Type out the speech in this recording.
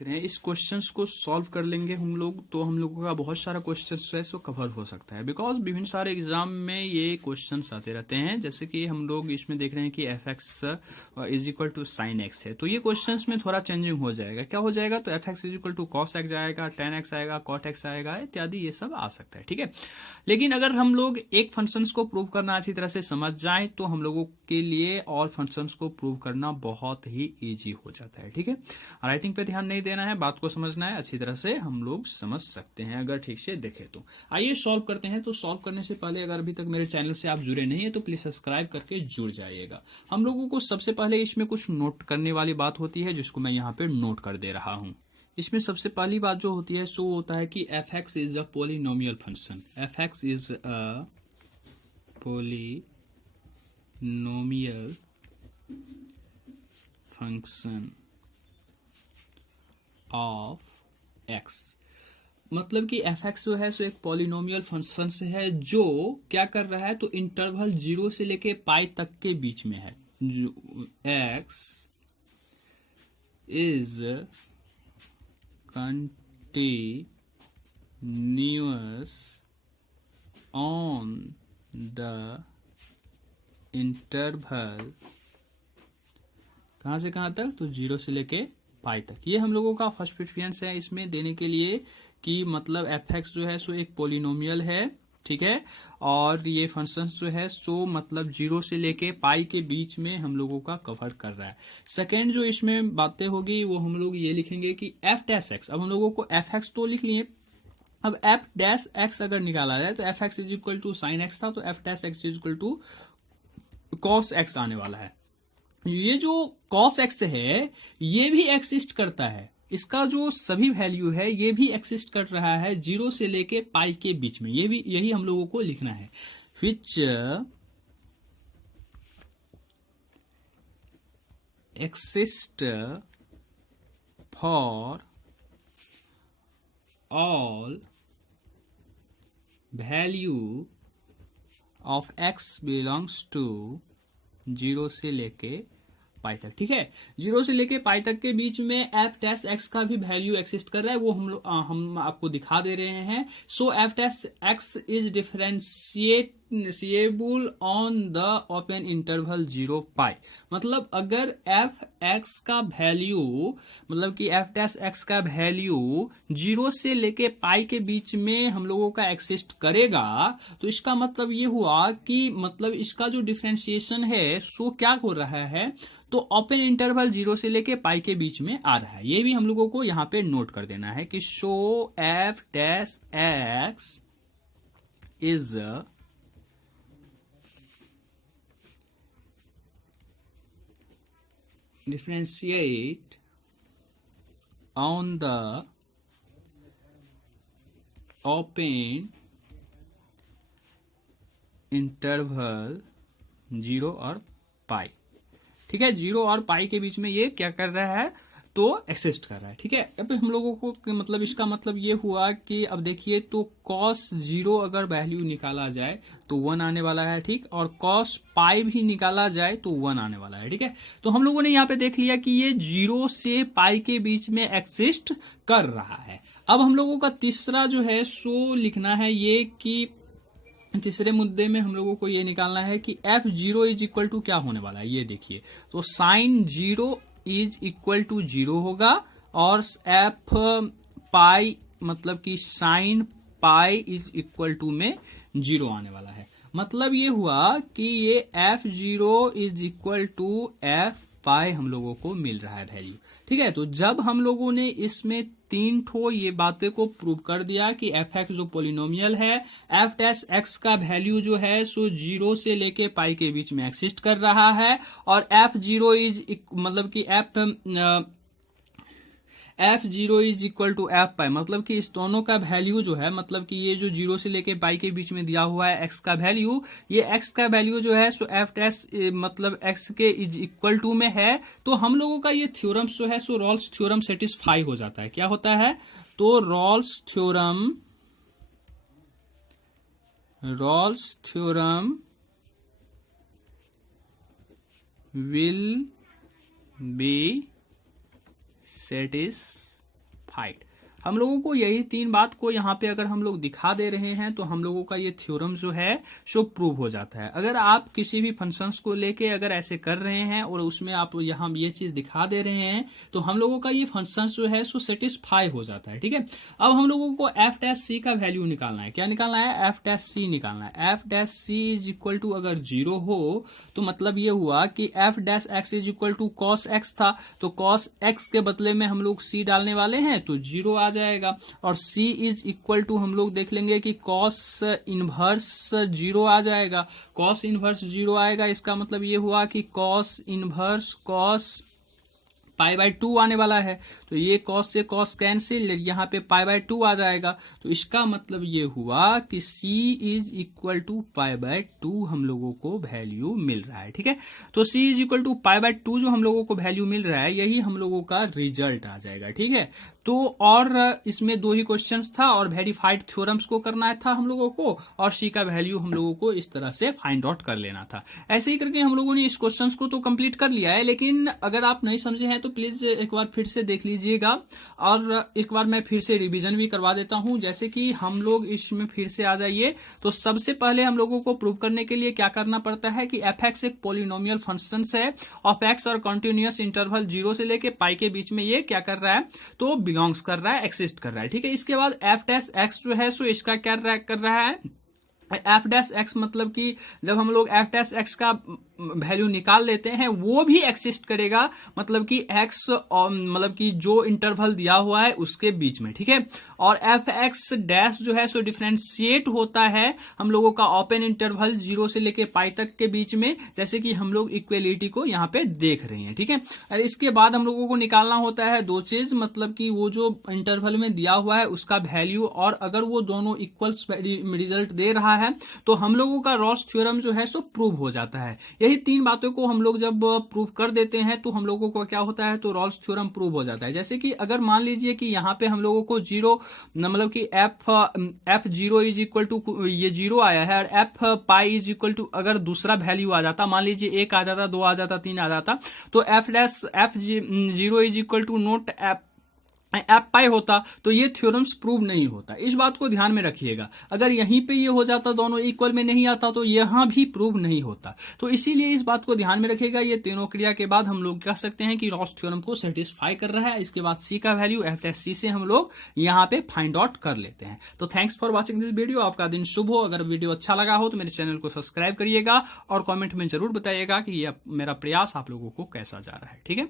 इस क्वेश्चंस को सॉल्व कर लेंगे हम लोग तो हम लोगों का बहुत सारा क्वेश्चंस है सो कवर हो सकता है, बिकॉज विभिन्न सारे एग्जाम में ये क्वेश्चंस आते रहते हैं। जैसे कि हम लोग इसमें देख रहे हैं कि F X is equal to sine X है, तो ये क्वेश्चंस में थोड़ा चेंजिंग हो जाएगा। क्या हो जाएगा? तो F X is equal to cos X आएगा, टेन एक्स आएगा, कॉट एक्स आएगा, इत्यादि ये सब आ सकता है। ठीक है, लेकिन अगर हम लोग एक फंक्शंस को प्रूव करना अच्छी तरह से समझ जाए तो हम लोगों के लिए और फंक्शंस को प्रूव करना बहुत ही ईजी हो जाता है। ठीक है, राइटिंग पे ध्यान नहीं देना है, बात को समझना है, अच्छी तरह से हम लोग समझ सकते हैं अगर ठीक से देखें तो। आइए सॉल्व करते हैं। तो सॉल्व करने से पहले अगर अभी तक मेरे चैनल से आप जुड़े नहीं है तो प्लीज सब्सक्राइब करके जुड़ जाइएगा। हम लोगों को सबसे पहले इसमें कुछ नोट करने वाली बात होती है जिसको मैं यहाँ पे नोट कर दे रहा हूँ। इसमें सबसे पहली बात जो होती है सो होता है कि F X is a polynomial function. F X is a polynomial function of x. मतलब कि एफ एक्स जो है सो एक पॉलिनोमियल फंक्शन से है जो क्या कर रहा है, तो इंटरवल 0 से लेके पाई तक के बीच में है। X is continuous on the interval, कहां से कहां तक? तो 0 से लेके पाई तक। ये हम लोगों का फर्स्ट प्रेफरेंस है इसमें देने के लिए कि मतलब एफ एक्स जो है सो एक पोलिनोमियल है। ठीक है, और ये फंक्शंस जो है सो मतलब 0 से लेके पाई के बीच में हम लोगों का कवर कर रहा है। सेकेंड जो इसमें बातें होगी वो हम लोग ये लिखेंगे कि एफ डैश एक्स। अब हम लोगों को एफ एक्स तो लिख लिए, अब एफ डैश एक्स अगर निकाला जाए तो F X is equal to sine X था, तो F dash X is equal to cos X आने वाला है। ये जो cos x है ये भी एक्सिस्ट करता है, इसका जो सभी वैल्यू है ये भी एक्सिस्ट कर रहा है 0 से लेके पाई के बीच में। ये भी यही हम लोगों को लिखना है, which exist for all value of x belongs to 0 से लेके पाई तक। ठीक है, 0 से लेके पाई तक के बीच में एफ डैश एक्स का भी वैल्यू एक्सिस्ट कर रहा है, वो हम आपको दिखा दे रहे हैं। So F dash X is differentiable on the open interval 0 pi. मतलब अगर एफ एक्स का वैल्यू मतलब कि एफ डैश एक्स का वैल्यू 0 से लेके पाई के बीच में हम लोगों का एक्सिस्ट करेगा, तो इसका मतलब ये हुआ कि मतलब इसका जो डिफरेंशिएशन है सो क्या हो रहा है, तो ओपन इंटरवल 0 से लेके पाई के बीच में आ रहा है। ये भी हम लोगों को यहां पे नोट कर देना है कि show F dash X is differentiate on the open interval 0 और पाई। ठीक है, 0 और पाई के बीच में ये क्या कर रहा है, तो एक्सिस्ट कर रहा है। ठीक है, अब हम लोगों को मतलब इसका मतलब ये हुआ कि अब देखिए तो cos 0 अगर वैल्यू निकाला जाए तो 1 आने वाला है। ठीक, और cos पाई भी निकाला जाए तो 1 आने वाला है। ठीक है, तो हम लोगों ने यहाँ पे देख लिया कि ये 0 से पाई के बीच में एक्सिस्ट कर रहा है। अब हम लोगों का तीसरा जो है सो लिखना है ये कि तीसरे मुद्दे में हम लोगों को ये निकालना है कि एफ 0 इज इक्वल टू क्या होने वाला है। ये देखिए, तो साइन 0 इज इक्वल टू 0 होगा और एफ पाई मतलब कि sine pi is equal to में 0 आने वाला है। मतलब ये हुआ कि ये F 0 is equal to F pi हम लोगों को मिल रहा है वैल्यू। ठीक है, तो जब हम लोगों ने इसमें 3 ठो ये बातें को प्रूव कर दिया कि एफ एक्स जो पोलिनोमियल है, एफ डैश एक्स का वैल्यू जो है सो 0 से लेके पाई के बीच में एक्सिस्ट कर रहा है, और एफ 0 इज मतलब कि F 0 is equal to F pi, मतलब कि इस दोनों का वैल्यू जो है मतलब कि ये जो 0 से लेके पाई के बीच में दिया हुआ है एक्स का वैल्यू, ये एक्स का वैल्यू जो है सो एफ डैश मतलब एक्स के इज इक्वल टू में है। तो हम लोगों का ये थ्योरम जो है सो रॉल्स थ्योरम सेटिस्फाई हो जाता है। क्या होता है, तो Rolle's theorem will be satisfied satisfied. हम लोगों को यही तीन बात को यहाँ पे अगर हम लोग दिखा दे रहे हैं तो हम लोगों का ये थ्योरम जो है सो प्रूव हो जाता है। अगर आप किसी भी फंक्शंस को लेके अगर ऐसे कर रहे हैं और उसमें आप यहाँ ये चीज दिखा दे रहे हैं तो हम लोगों का ये फंक्शंस जो है सो सेटिस्फाई हो जाता है। ठीक है, अब हम लोगों को एफ डैश सी का वैल्यू निकालना है। क्या निकालना है? एफ डैश सी निकालना है। F dash C is equal to अगर 0 हो तो मतलब ये हुआ कि F dash X is equal to cos X था, तो कॉस एक्स के बदले में हम लोग सी डालने वाले हैं तो 0 आ जाएगा। और c इज इक्वल टू हम लोग देख लेंगे कि cos इनवर्स 0 आ जाएगा। cos इनवर्स 0 आएगा, इसका मतलब ये हुआ कि cos inverse cos pi by 2 आने वाला है, तो ये cos से cos कैंसिल, यहाँ पे पाई बाय 2 आ जाएगा। तो इसका मतलब ये हुआ कि c is equal to pi by 2 हम लोगों को वैल्यू मिल रहा है। ठीक है, तो c is equal to pi by 2 जो हम लोगों को वैल्यू मिल रहा है यही हम लोगों का रिजल्ट आ जाएगा। ठीक है, तो और इसमें 2 ही क्वेश्चंस था और वेरीफाइड थ्योरम्स को करना था हम लोगों को, और c का वैल्यू हम लोगों को इस तरह से फाइंड आउट कर लेना था। ऐसे ही करके हम लोगों ने इस क्वेश्चंस को तो कंप्लीट कर लिया है, लेकिन अगर आप नहीं समझे हैं तो प्लीज एक बार फिर से देख लीजिएगा और एक बार मैं फिर से रिवीजन भी करवा देता हूं। जैसे कि हम लोग इसमें फिर से आ जाइए, तो सबसे पहले हम लोगों को प्रूव करने के लिए क्या करना पड़ता है कि एफ एक्स एक पोलिनोमियल फंक्शन है ऑफ एक्स और कंटिन्यूअस इंटरवल 0 से लेके पाई के बीच में ये क्या कर रहा है, तो बिलोंग्स कर रहा है, एक्सिस्ट कर रहा है। ठीक है, इसके बाद एफ डैश एक्स जो है सो इसका क्या कर रहा है, एफ डैश एक्स मतलब कि जब हम लोग एफ डैश एक्स का वैल्यू निकाल लेते हैं वो भी एक्सिस्ट करेगा, मतलब कि एक्स मतलब कि जो इंटरवल दिया हुआ है उसके बीच में। ठीक है, और एफ एक्स डैश जो है सो डिफरेंशिएट होता है हम लोगों का ओपन इंटरवल 0 से लेके पाई तक के बीच में, जैसे कि हम लोग इक्वेलिटी को यहाँ पे देख रहे हैं। ठीक है, और इसके बाद हम लोगों को निकालना होता है 2 चीज, मतलब कि वो जो इंटरवल में दिया हुआ है उसका वैल्यू, और अगर वो दोनों इक्वल्स रिजल्ट दे रहा है तो हम लोगों का रॉस थ्योरम जो है सो प्रूव हो जाता है। यही 3 बातों को हम लोग जब प्रूव कर देते हैं तो हम लोगों को क्या होता है, तो रॉल्स थ्योरम प्रूव हो जाता है। जैसे कि अगर मान लीजिए कि यहाँ पे हम लोगों को 0 मतलब कि एफ 0 इज इक्वल टू ये 0 आया है, और F pi is equal to अगर दूसरा वैल्यू आ जाता, मान लीजिए 1 आ जाता, 2 आ जाता, 3 आ जाता, तो F 0 is equal to not F pi होता तो ये थ्योरम्स प्रूव नहीं होता। इस बात को ध्यान में रखिएगा, अगर यहीं पे ये हो जाता, दोनों इक्वल में नहीं आता, तो यहां भी प्रूव नहीं होता। तो इसीलिए इस बात को ध्यान में रखिएगा। ये तीनों क्रिया के बाद हम लोग कह सकते हैं कि रॉस थ्योरम को सेटिस्फाई कर रहा है। इसके बाद सी का वैल्यू एफ डैश सी से हम लोग यहाँ पे फाइंड आउट कर लेते हैं। तो thanks for watching this video. आपका दिन शुभ हो। अगर वीडियो अच्छा लगा हो तो मेरे चैनल को सब्सक्राइब करिएगा और कॉमेंट में जरूर बताइएगा कि ये मेरा प्रयास आप लोगों को कैसा जा रहा है। ठीक है।